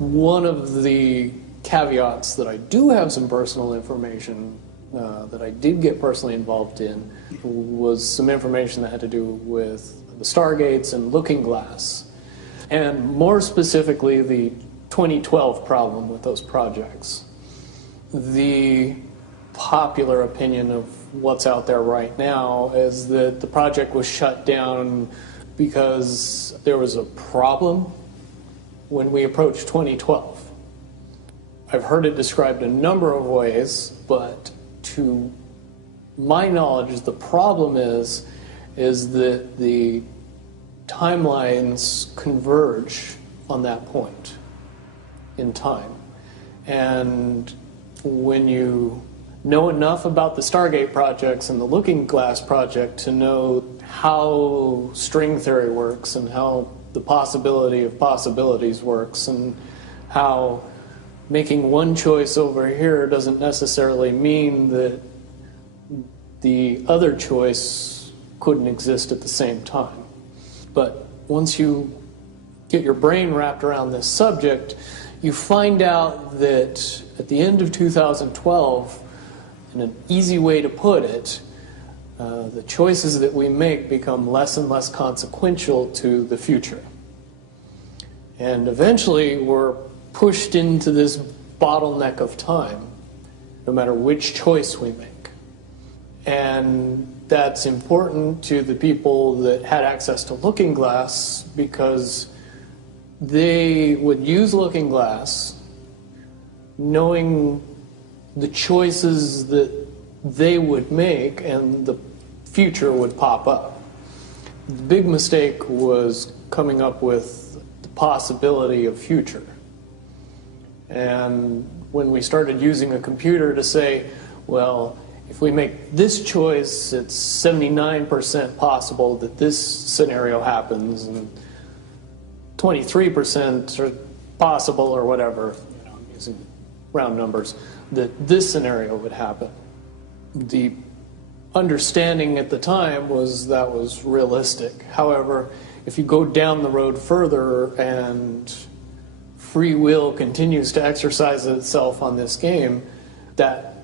One of the caveats that I do have some personal information that I did get personally involved in was some information that had to do with the Stargates and Looking Glass, and more specifically the 2012 problem with those projects. The popular opinion of what's out there right now is that the project was shut down because there was a problem when we approached 2012. I've heard it described a number of ways, but to my knowledge, the problem is that the timelines converge on that point in time. And when you know enough about the Stargate projects and the Looking Glass project to know how string theory works and how the possibility of possibilities works and how making one choice over here doesn't necessarily mean that the other choice couldn't exist at the same time. But once you get your brain wrapped around this subject, you find out that at the end of 2012, in an easy way to put it, the choices that we make become less and less consequential to the future. And eventually we're pushed into this bottleneck of time, no matter which choice we make. And that's important to the people that had access to Looking Glass because they would use Looking Glass knowing the choices that they would make and the future would pop up. The big mistake was coming up with the possibility of future. And when we started using a computer to say, well, if we make this choice, it's 79% possible that this scenario happens, and 23% are possible, or whatever, I'm using round numbers, that this scenario would happen. The understanding at the time was that was realistic. However, if you go down the road further and free will continues to exercise itself on this game, that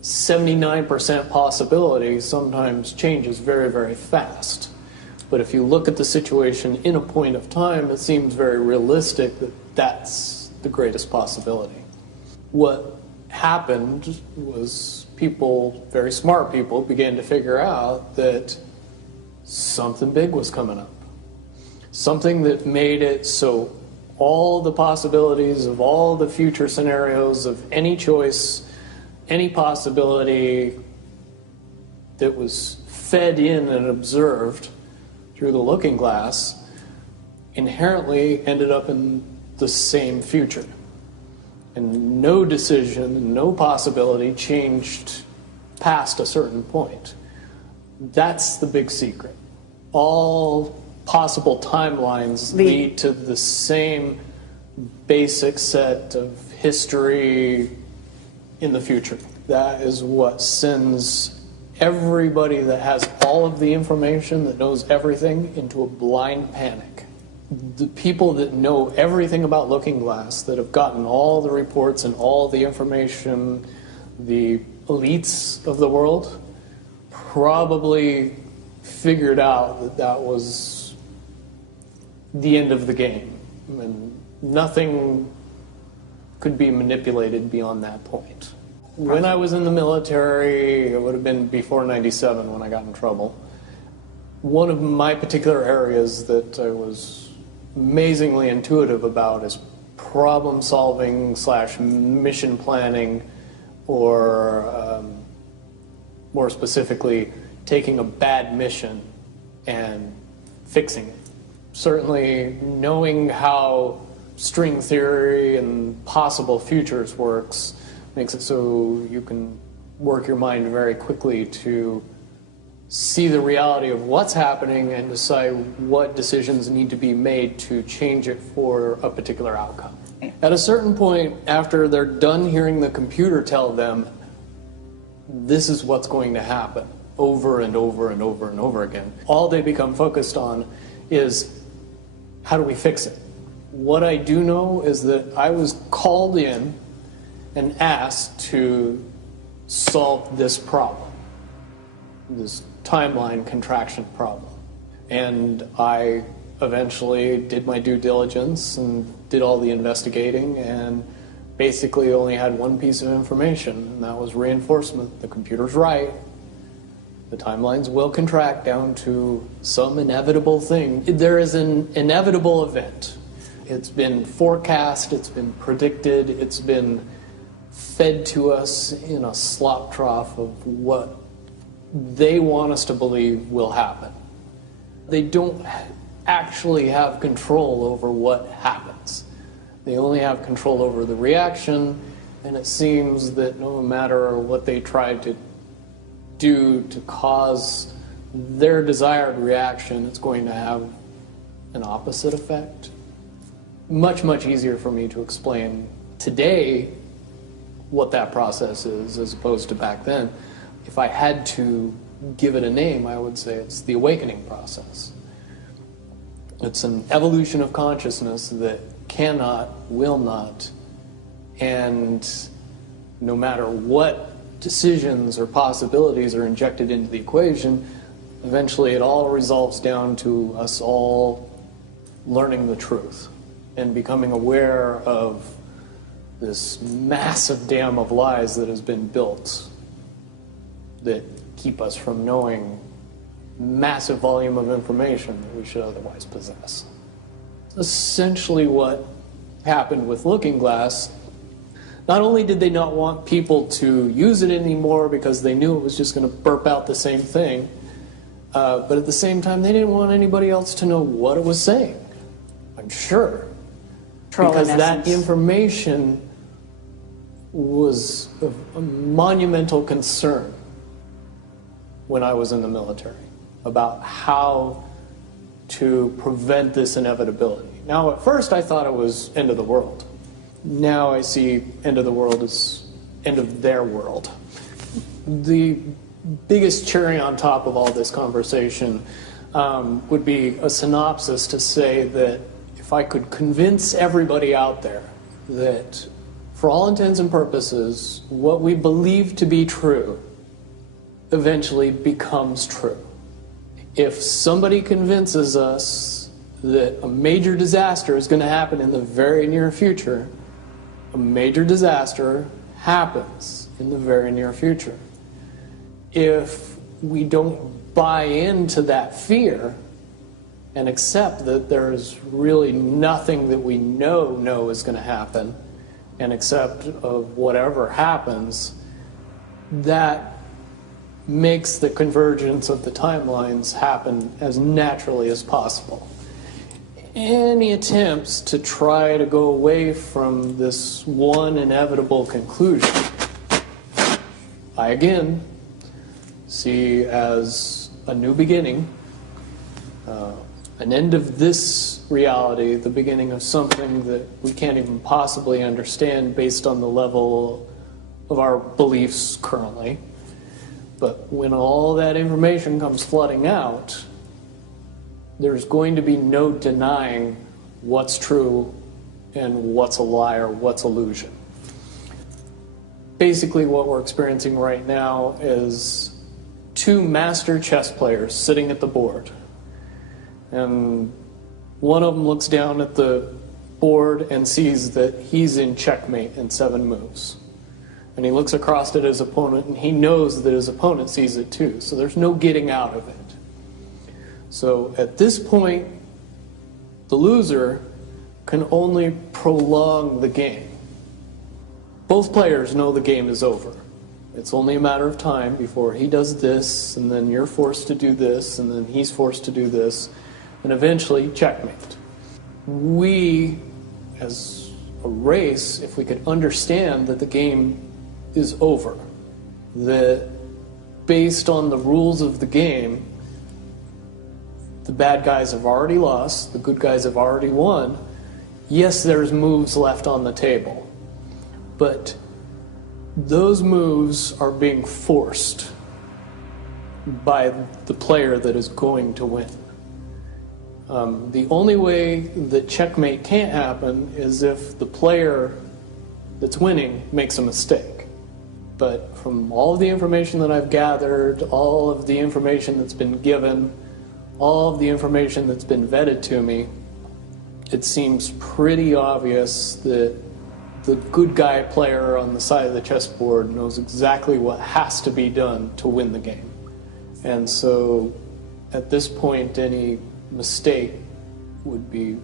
79% possibility sometimes changes very, very fast. But if you look at the situation in a point of time, it seems very realistic that that's the greatest possibility. What happened was people, very smart people, began to figure out that something big was coming up. Something that made it so all the possibilities of all the future scenarios of any choice, any possibility that was fed in and observed through the Looking Glass inherently ended up in the same future. And no decision, no possibility changed past a certain point. That's the big secret. All possible timelines lead to the same basic set of history in the future. That is what sends everybody that has all of the information, that knows everything, into a blind panic. The people that know everything about Looking Glass, that have gotten all the reports and all the information, the elites of the world, probably figured out that that was the end of the game. And nothing could be manipulated beyond that point. When I was in the military, it would have been before 97 when I got in trouble. One of my particular areas that I was amazingly intuitive about is problem solving / mission planning, or more specifically, taking a bad mission and fixing it. Certainly knowing how string theory and possible futures works makes it so you can work your mind very quickly to see the reality of what's happening and decide what decisions need to be made to change it for a particular outcome. At a certain point, after they're done hearing the computer tell them this is what's going to happen over and over and over and over again, all they become focused on is how do we fix it? What I do know is that I was called in and asked to solve this problem, this timeline contraction problem. And I eventually did my due diligence and did all the investigating and basically only had one piece of information, and that was reinforcement. The computer's right. The timelines will contract down to some inevitable thing. There is an inevitable event. It's been forecast, it's been predicted, it's been fed to us in a slop trough of what they want us to believe will happen. They don't actually have control over what happens. They only have control over the reaction, and it seems that no matter what they try to do to cause their desired reaction, it's going to have an opposite effect. Much, much easier for me to explain today what that process is as opposed to back then. If I had to give it a name, I would say it's the awakening process. It's an evolution of consciousness that cannot, will not, and no matter what decisions or possibilities are injected into the equation, eventually it all resolves down to us all learning the truth and becoming aware of this massive dam of lies that has been built that keep us from knowing massive volume of information that we should otherwise possess. Essentially what happened with Looking Glass, not only did they not want people to use it anymore because they knew it was just going to burp out the same thing, but at the same time they didn't want anybody else to know what it was saying, I'm sure. Because that information was of a monumental concern when I was in the military about how to prevent this inevitability. Now, at first I thought it was end of the world. Now I see end of the world as end of their world. The biggest cherry on top of all this conversation would be a synopsis to say that if I could convince everybody out there that for all intents and purposes, what we believe to be true eventually becomes true. If somebody convinces us that a major disaster is going to happen in the very near future, a major disaster happens in the very near future. If we don't buy into that fear and accept that there's really nothing that we know is going to happen, and accept of whatever happens, that makes the convergence of the timelines happen as naturally as possible. Any attempts to try to go away from this one inevitable conclusion, I again see as a new beginning, an end of this reality, the beginning of something that we can't even possibly understand based on the level of our beliefs currently. But when all that information comes flooding out, there's going to be no denying what's true and what's a lie or what's illusion. Basically what we're experiencing right now is two master chess players sitting at the board. And one of them looks down at the board and sees that he's in checkmate in 7 moves. And he looks across at his opponent and he knows that his opponent sees it too. So there's no getting out of it. So at this point, the loser can only prolong the game. Both players know the game is over. It's only a matter of time before he does this, and then you're forced to do this, and then he's forced to do this, and eventually checkmate. We, as a race, if we could understand that the game is over, that based on the rules of the game, the bad guys have already lost, the good guys have already won. Yes, there's moves left on the table, but those moves are being forced by the player that is going to win. The only way that checkmate can't happen is if the player that's winning makes a mistake. But from all of the information that I've gathered, all of the information that's been given, all of the information that's been vetted to me, it seems pretty obvious that the good guy player on the side of the chessboard knows exactly what has to be done to win the game. And so at this point, any mistake would be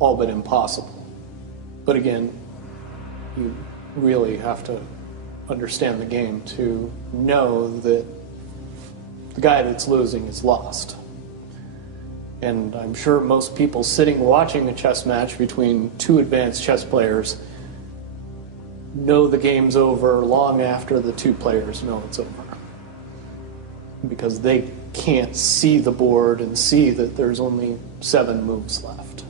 all but impossible. But again, you really have to understand the game to know that the guy that's losing is lost. And I'm sure most people sitting watching a chess match between two advanced chess players know the game's over long after the two players know it's over. Because they can't see the board and see that there's only 7 moves left.